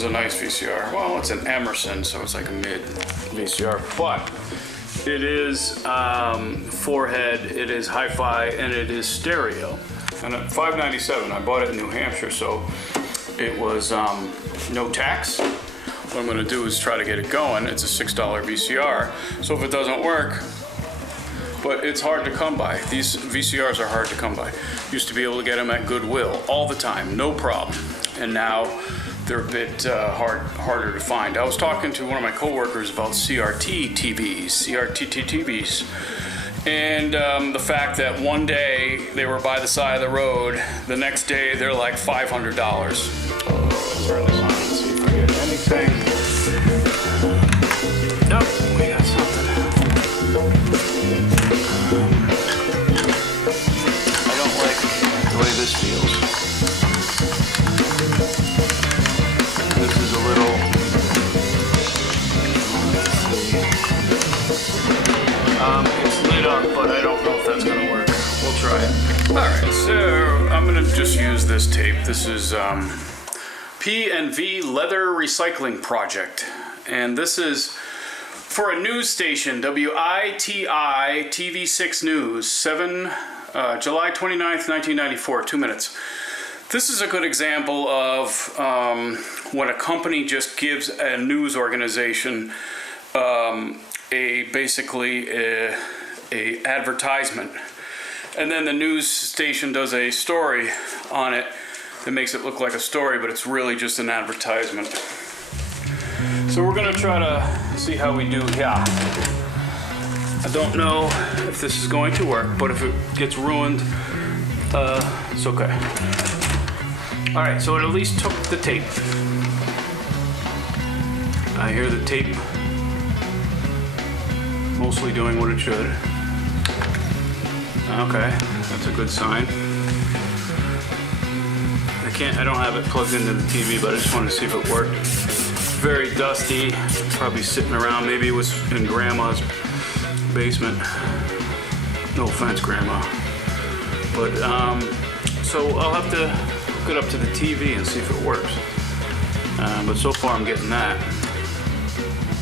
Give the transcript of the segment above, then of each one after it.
is a nice VCR. Well, it's an Emerson, so it's like a mid VCR, but it is 4-head, it is hi-fi, and it is stereo. And at $5.97, I bought it in New Hampshire, so it was no tax. What I'm gonna do is try to get it going. It's a $6 VCR, so if it doesn't work, but it's hard to come by. These VCRs are hard to come by. Used to be able to get them at Goodwill all the time, no problem. And now they're a bit harder to find. I was talking to one of my coworkers about CRT TVs, and the fact that one day they were by the side of the road, the next day they're like $500. Turn this on and see if I get anything. Nope, we got something. I don't like the way this feels. This is a little, it's lit up, but I don't know if that's gonna work. We'll try it. All right, so I'm gonna just use this tape. This is P&V Leather Recycling Project, and this is for a news station, WITI TV6 News, July 29th, 1994, 2 minutes. This is a good example of when a company just gives a news organization basically a advertisement, and then the news station does a story on it that makes it look like a story, but it's really just an advertisement. So we're gonna try to see how we do here. I don't know if this is going to work, but if it gets ruined, it's okay. All right, so it at least took the tape. I hear the tape mostly doing what it should. Okay, that's a good sign. I don't have it plugged into the TV, but I just wanted to see if it worked. Very dusty, probably sitting around. Maybe it was in Grandma's basement. No offense, Grandma. But, so I'll have to hook it up to the TV and see if it works. But so far I'm getting that.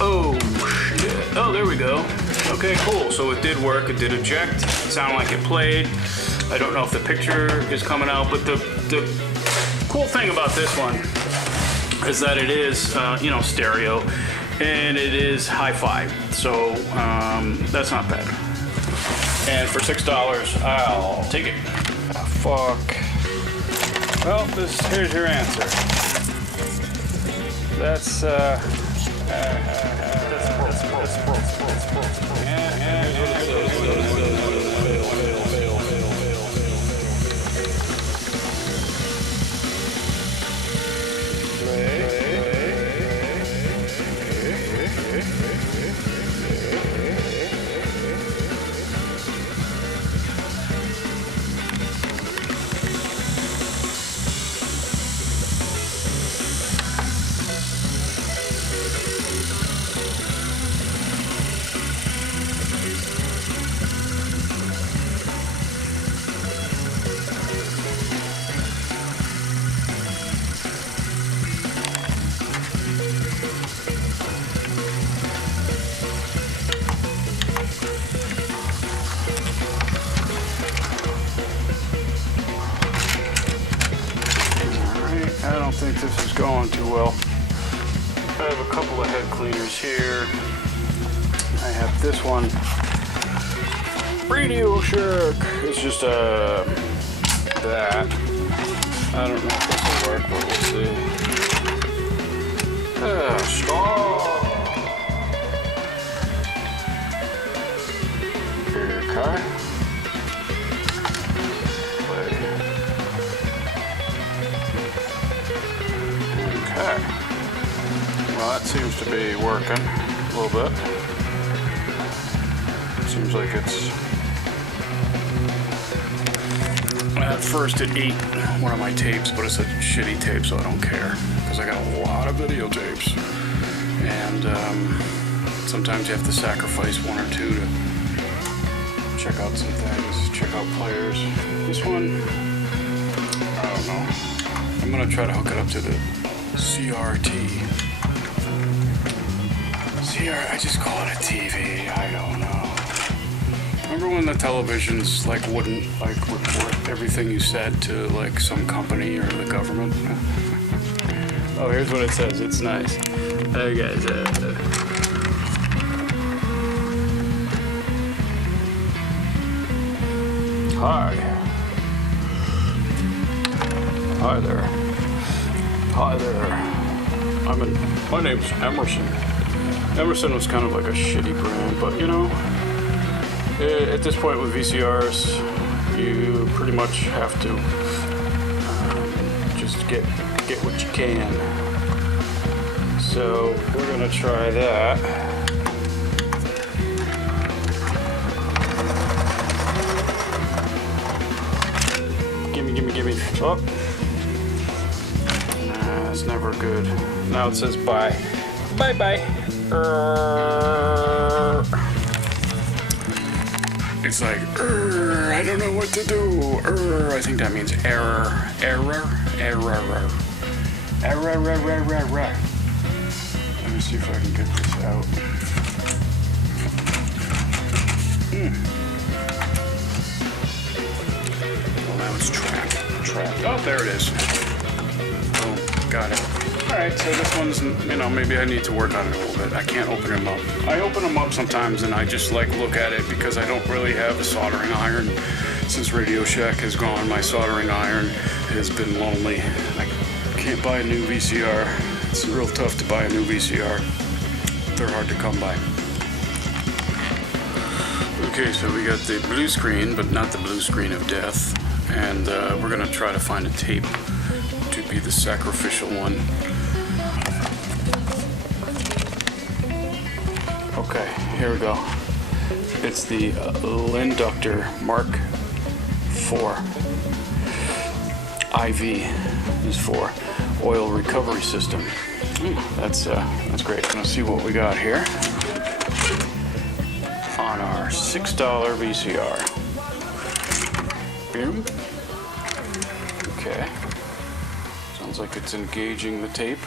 Oh, shit. Oh, there we go. Okay, cool. So it did work. It did eject. It sounded like it played. I don't know if the picture is coming out, but the cool thing about this one is that it is, stereo, and it is hi-fi, so that's not bad. And for $6, I'll take it. Oh, fuck. Well, here's your answer. That's I don't think this is going too well. I have a couple of head cleaners here. I have this one. Radio Shack. It's just that. I don't know if this will work, but we'll see. Stop. Okay. Okay. Well, that seems to be working a little bit. Seems like it's... At first it ate one of my tapes, but it's a shitty tape, so I don't care. Because I got a lot of videotapes. And sometimes you have to sacrifice one or two to check out some things, check out players. This one, I don't know. I'm gonna try to hook it up to the CRT. I just call it a TV. I don't know. Remember when the televisions like wouldn't like report everything you said to like some company or the government? Oh, here's what it says. It's nice. Hey guys. Hi. Hi there. Hi there. My name's Emerson. Emerson was kind of like a shitty brand, but you know, at this point with VCRs, you pretty much have to just get what you can. So we're gonna try that. Gimme. Oh. Nah, that's never good. Now it says bye. Bye. It's like, I don't know what to do. I think that means error. Let me see if I can get this out. Well, now it's trapped. Oh, there it is. Boom, got it. Alright, so this one's, maybe I need to work on it a little bit. I can't open them up. I open them up sometimes and I just look at it because I don't really have a soldering iron. Since Radio Shack has gone, my soldering iron has been lonely. I can't buy a new VCR. It's real tough to buy a new VCR. They're hard to come by. Okay, so we got the blue screen, but not the blue screen of death. And we're going to try to find a tape to be the sacrificial one. Okay, here we go. It's the Linductor Mark IV. IV is for oil recovery system. That's great. Let's see what we got here on our $6 VCR. Boom. Okay. Sounds like it's engaging the tape.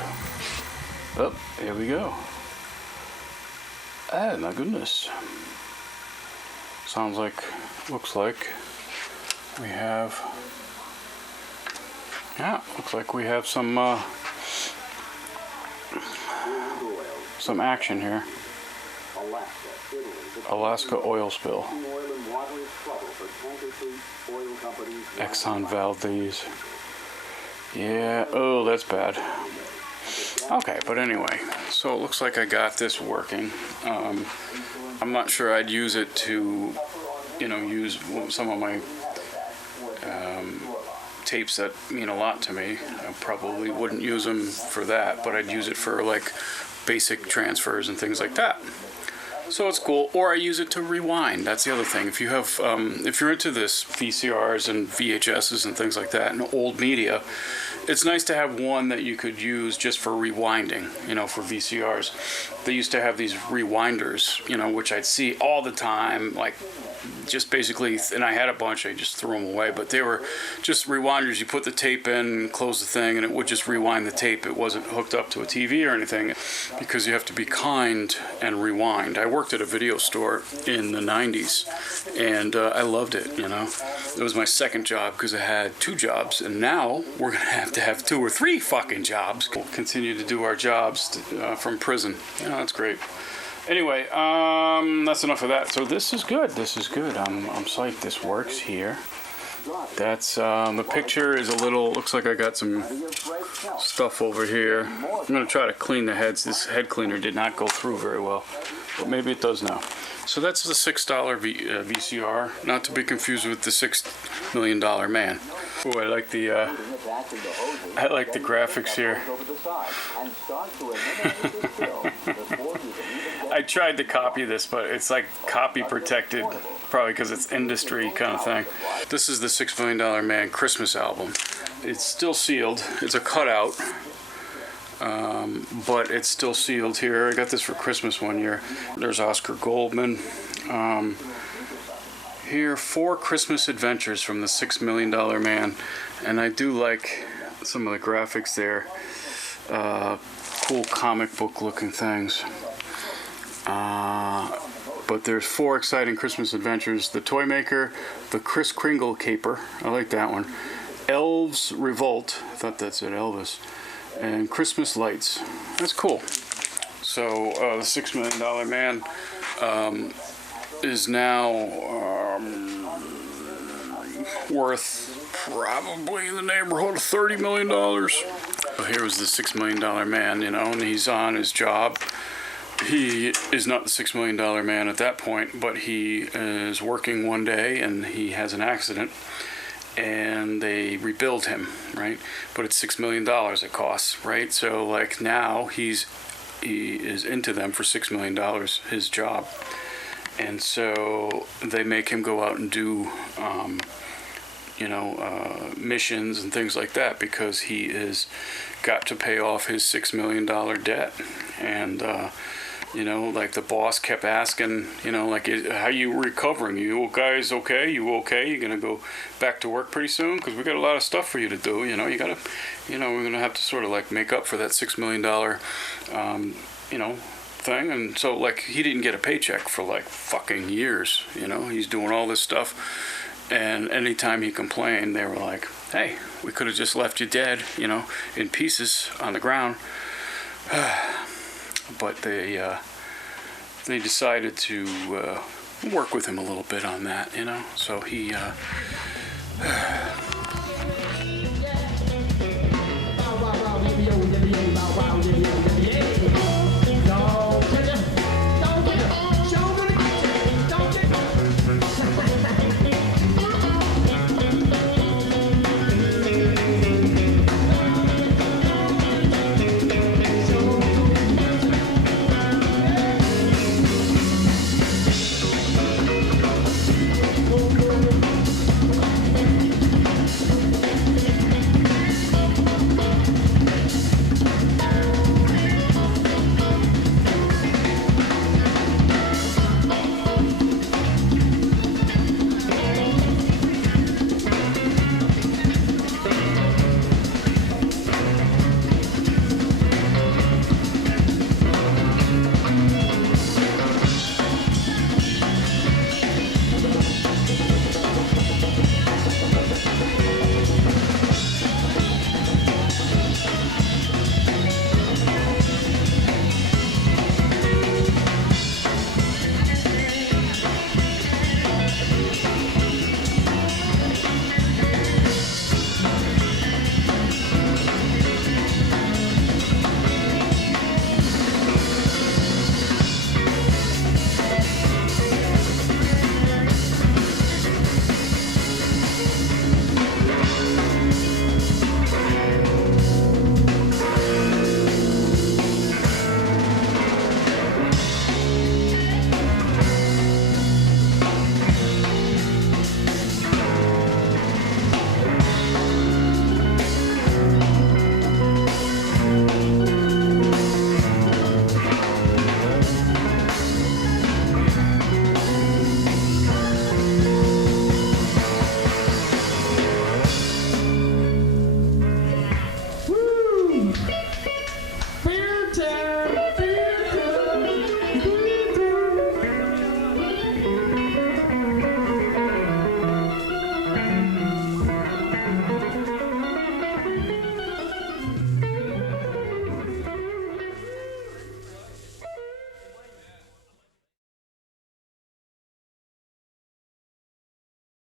Oh, here we go. Ah, my goodness. Looks like we have some action here. Alaska oil spill. Exxon Valdez. Yeah, oh, that's bad. Okay, but anyway, so it looks like I got this working. I'm not sure I'd use it to, use some of my tapes that mean a lot to me. I probably wouldn't use them for that, but I'd use it for like basic transfers and things like that. So it's cool. Or I use it to rewind. That's the other thing. If you have, if you're into this VCRs and VHSs and things like that and old media, it's nice to have one that you could use just for rewinding, for VCRs. They used to have these rewinders, which I'd see all the time, like just basically, and I had a bunch, I just threw them away, but they were just rewinders. You put the tape in, close the thing, and it would just rewind the tape. It wasn't hooked up to a TV or anything, because you have to be kind and rewind. I worked at a video store in the 90s, and I loved it, It was my second job, because I had 2 jobs, and now we're going to have 2 or 3 fucking jobs. We'll continue to do our jobs from prison. That's great. Anyway, that's enough of that. So this is good. I'm psyched this works here. That's, the picture is a little, looks like I got some stuff over here. I'm going to try to clean the heads. This head cleaner did not go through very well, but maybe it does now. So that's the $6 VCR, not to be confused with the $6 million man. Oh, I like the graphics here. I tried to copy this, but it's like copy protected, probably because it's industry kind of thing. This is the $6 Million Man Christmas album. It's still sealed. It's a cutout, but it's still sealed here. I got this for Christmas one year. There's Oscar Goldman. Here, 4 Christmas adventures from the $6 Million Man, and I do like some of the graphics there. cool comic book looking things. But there's 4 exciting Christmas adventures. The Toy Maker, the Kris Kringle Caper, I like that one. Elves Revolt, I thought that said Elvis. And Christmas Lights, that's cool. So the $6 Million Man is now worth probably in the neighborhood of $30 million. So here was the $6 Million Man, you know, and he's on his job. He is not the $6 Million Man at that point, but he is working one day and he has an accident and they rebuild him, right? But it's $6 million it costs, right? So like now he is into them for $6 million, his job. And so they make him go out and do, missions and things like that because he is got to pay off his $6 million debt. And, like the boss kept asking, how you recovering? You guys okay? You okay? You gonna go back to work pretty soon? Because we got a lot of stuff for you to do. You gotta, we're gonna have to sort of like make up for that $6 million, thing. And so like he didn't get a paycheck for like fucking years. He's doing all this stuff, and anytime he complained, they were like, "Hey, we could have just left you dead, in pieces on the ground." But they decided to work with him a little bit on that, So he